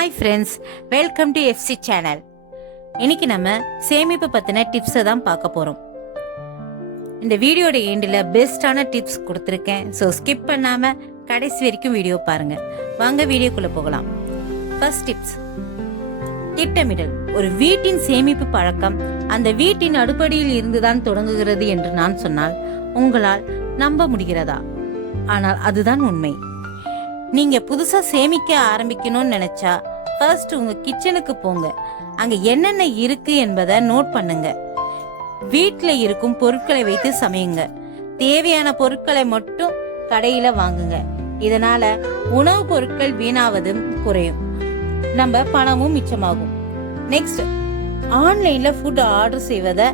Hi friends, welcome to FC channel. இன்னைக்கு நம்ம சேமிப்பு பத்தின டிப்ஸை தான் பார்க்க போறோம். இந்த வீடியோட எண்டில் பெஸ்டான டிப்ஸ் கொடுத்துருக்கேன். ஸோ ஸ்கிப் பண்ணாம கடைசி வரைக்கும் வீடியோ பாருங்க. வாங்க வீடியோக்குள்ள போகலாம். ஃபர்ஸ்ட் டிப்ஸ், திட்டமிடல். ஒரு வீட்டின் சேமிப்பு பழக்கம் அந்த வீட்டின் அடிப்படையில் இருந்துதான் தொடங்குகிறது என்று நான் சொன்னால் உங்களால் நம்ப முடிகிறதா? ஆனால் அதுதான் உண்மை. நீங்க புதுசா சேமிக்க ஆரம்பிக்கணும்னு நினைச்சா ஃபர்ஸ்ட் உங்க கிச்சனுக்கு போங்க. அங்க என்னென்ன இருக்கு என்பதை நோட் பண்ணுங்க. வீட்டுல இருக்கும் பொருட்களை வைத்து சமையுங்க. தேவையான பொருட்களை மட்டும் கடையில வாங்குங்க. இதனால உணவு பொருட்கள் வீணாவதும் குறையும், நம்ம பணமும் மிச்சமாகும். நெக்ஸ்ட், ஆன்லைன்ல ஃபுட் ஆர்டர் செய்வதை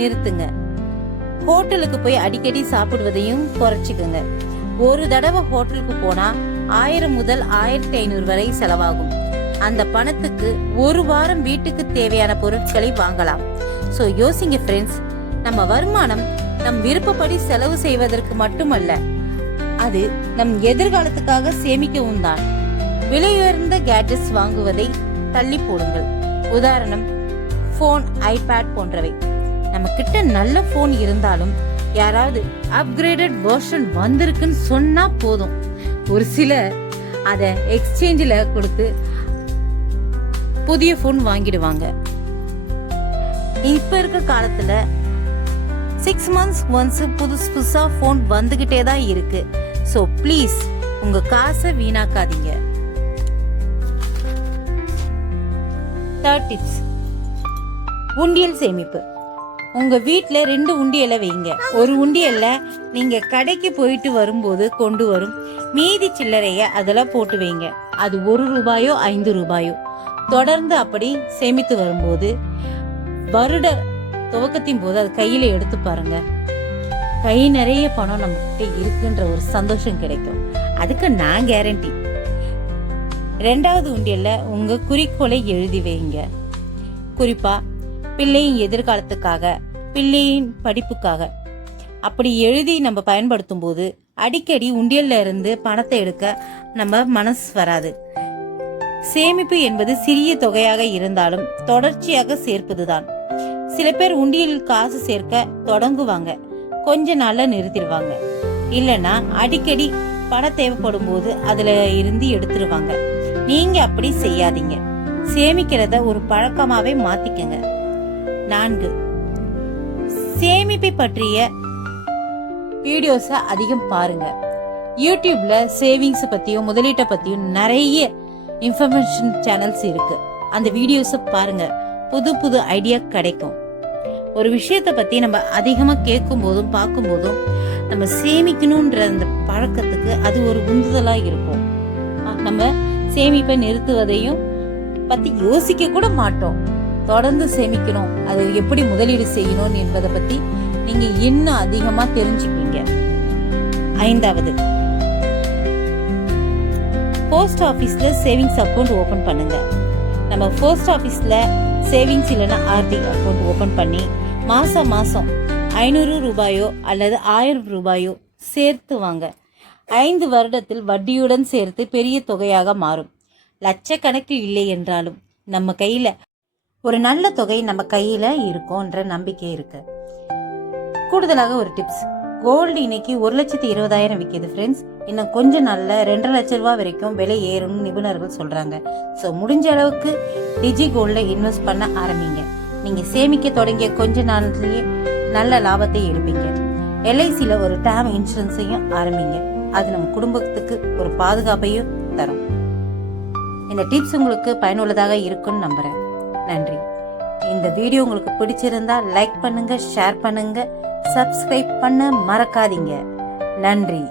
நிறுத்துங்க. ஹோட்டலுக்கு போய் அடிக்கடி சாப்பிடுவதையும் குறைச்சிக்குங்க. ஒரு தடவை ஹோட்டலுக்கு போனா 1000 முதல் 1500 வரை செலவாகும். அந்த பணத்துக்கு ஒரு வாரம் வீட்டுக்கு தேவையான பொருட்களை வாங்கலாம். சோ யோசிங்க ஃப்ரெண்ட்ஸ், நம்ம வருமானம் நம் விருப்பப்படி செலவு செய்வதற்கு மட்டுமல்ல, அது நம் எதிர்காலத்துக்காக சேமிக்கவும் தான். விலையுயர்ந்த கேட்ஜெட்ஸ் வாங்குவதை தள்ளி போடுங்கள். உதாரணம், போன், ஐபேட் போன்றவை. நம்ம கிட்ட நல்ல போன் இருந்தாலும் யாராவது அப்கிரேடட் வெர்ஷன் வந்திருக்குன்னு சொன்னா போதும், ஒரு சிலர் அதை எக்ஸ்சேஞ்சில் கொடுத்து புதிய போன் வாங்கிடுவாங்க. இப்ப இருக்க காலத்துல 6 months ஒன்ஸ் புதுசா போன் வந்துகிட்டே தான் இருக்கு. சோ ப்ளீஸ் உங்க காசை வீணாக்காதீங்க. தேர்ட் டிப்ஸ், உண்டியல் சேமிப்பு. உங்க வீட்டுல 2 உண்டியலை வைங்க. ஒரு உண்டியல்ல நீங்க கடைக்கு போயிட்டு வரும்போது கொண்டு வரும் மீதி சில்லறைய அதெல்லாம் போட்டு வைங்க. அது 1 ரூபாயோ 5 ரூபாயோ தொடர்ந்து அப்படி சேமித்து வரும்போது வருட துவக்கத்தின் போது அது கையில எடுத்து பாருங்க. கை நிறைய பணம் நம்ம கிட்ட இருக்குன்ற ஒரு சந்தோஷம் கிடைக்கும். அதுக்கு நான் கேரண்டி. 2வது உண்டியல்ல உங்க குறிக்கோளை எழுதி வைங்க. குறிப்பா பிள்ளையின் எதிர்காலத்துக்காக, பிள்ளையின் படிப்புக்காக. அப்படி எழுதி நம்ம பயன்படுத்தும் போது அடிக்கடி உண்டியல்ல இருந்து பணத்தை எடுக்க நம்ம மனசு வராது. சேமிப்பு என்பது சிறிய தொகையாக இருந்தாலும் தொடர்ச்சியாக சேர்ப்பதுதான். சில பேர் உண்டியலில் காசு சேர்க்க தொடங்குவாங்க, கொஞ்ச நாள்ல நிறுத்திடுவாங்க. இல்லைன்னா அடிக்கடி பணம் தேவைப்படும் போது அதுல இருந்து எடுத்துருவாங்க. நீங்க அப்படி செய்யாதீங்க. சேமிக்கிறத ஒரு பழக்கமாவே மாத்திக்கங்க. 4, சேமிப்பை பற்றிய வீடியோஸ அதிகம் பாருங்க. யூடியூப்ல சேவிங்ஸ் பத்தியும் முதலீட்டை பத்தியும் நிறைய இன்ஃபர்மேஷன் சேனல்ஸ் இருக்கு. அந்த வீடியோஸ பாருங்க, புது புது ஐடியா கிடைக்கும். ஒரு விஷயத்த பத்தி நம்ம அதிகமா கேட்கும் போதும் பார்க்கும் போதும் நம்ம சேமிக்கணும்ன்ற அந்த பழக்கத்துக்கு அது ஒரு உந்துதலா இருக்கும். நம்ம சேமிப்பை நிறுத்துவதையும் பத்தி யோசிக்க கூட மாட்டோம். தொடர்ந்து சேமிக்கணும், அது எப்படி முதலீடு செய்யணும் என்பதை பத்தி நீங்க இன்னும் அதிகமா தெரிஞ்சுப்பீங்க. 5வது, போஸ்ட் ஆபீஸ்ல சேவிங்ஸ் அக்கௌண்ட் ஓபன் பண்ணுங்க. நம்ம போஸ்ட் ஆபீஸ்ல சேவிங்ஸ் இல்லைன்னா ஆர்டி அக்கௌண்ட் ஓபன் பண்ணி மாசம் 500 ரூபாயோ அல்லது 1000 ரூபாயோ சேர்த்து வாங்க. 5 வருடத்தில் வட்டியுடன் சேர்த்து பெரிய தொகையாக மாறும். லட்சக்கணக்கில் இல்லை என்றாலும் நம்ம கையில ஒரு நல்ல தொகை நம்ம கையில இருக்கும்ன்ற நம்பிக்கை இருக்கு. கூடுதலாக ஒரு டிப்ஸ், கோல்டு இன்னைக்கு 1,20,000 விற்கிது ஃப்ரெண்ட்ஸ். இன்னும் கொஞ்ச நாள்ல 2.5 லட்சம் ரூபாய் வரைக்கும் விலை ஏறும் நிபுணர்கள் சொல்றாங்க. ஸோ முடிஞ்ச அளவுக்கு டிஜி கோல்ட்ல இன்வெஸ்ட் பண்ண ஆரம்பிங்க. நீங்க சேமிக்க தொடங்கிய கொஞ்ச நாள்லயே நல்ல லாபத்தை எடுப்பீங்க. LICல ஒரு டேர்ம் இன்சூரன்ஸையும் ஆரம்பிங்க. அது நம்ம குடும்பத்துக்கு ஒரு பாதுகாப்பையும் தரும். இந்த டிப்ஸ் உங்களுக்கு பயனுள்ளதாக இருக்கும்னு நம்புறேன். நன்றி. இந்த வீடியோ உங்களுக்கு பிடிச்சிருந்தா லைக் பண்ணுங்க, ஷேர் பண்ணுங்க, சப்ஸ்கிரைப் பண்ண மறக்காதீங்க. நன்றி.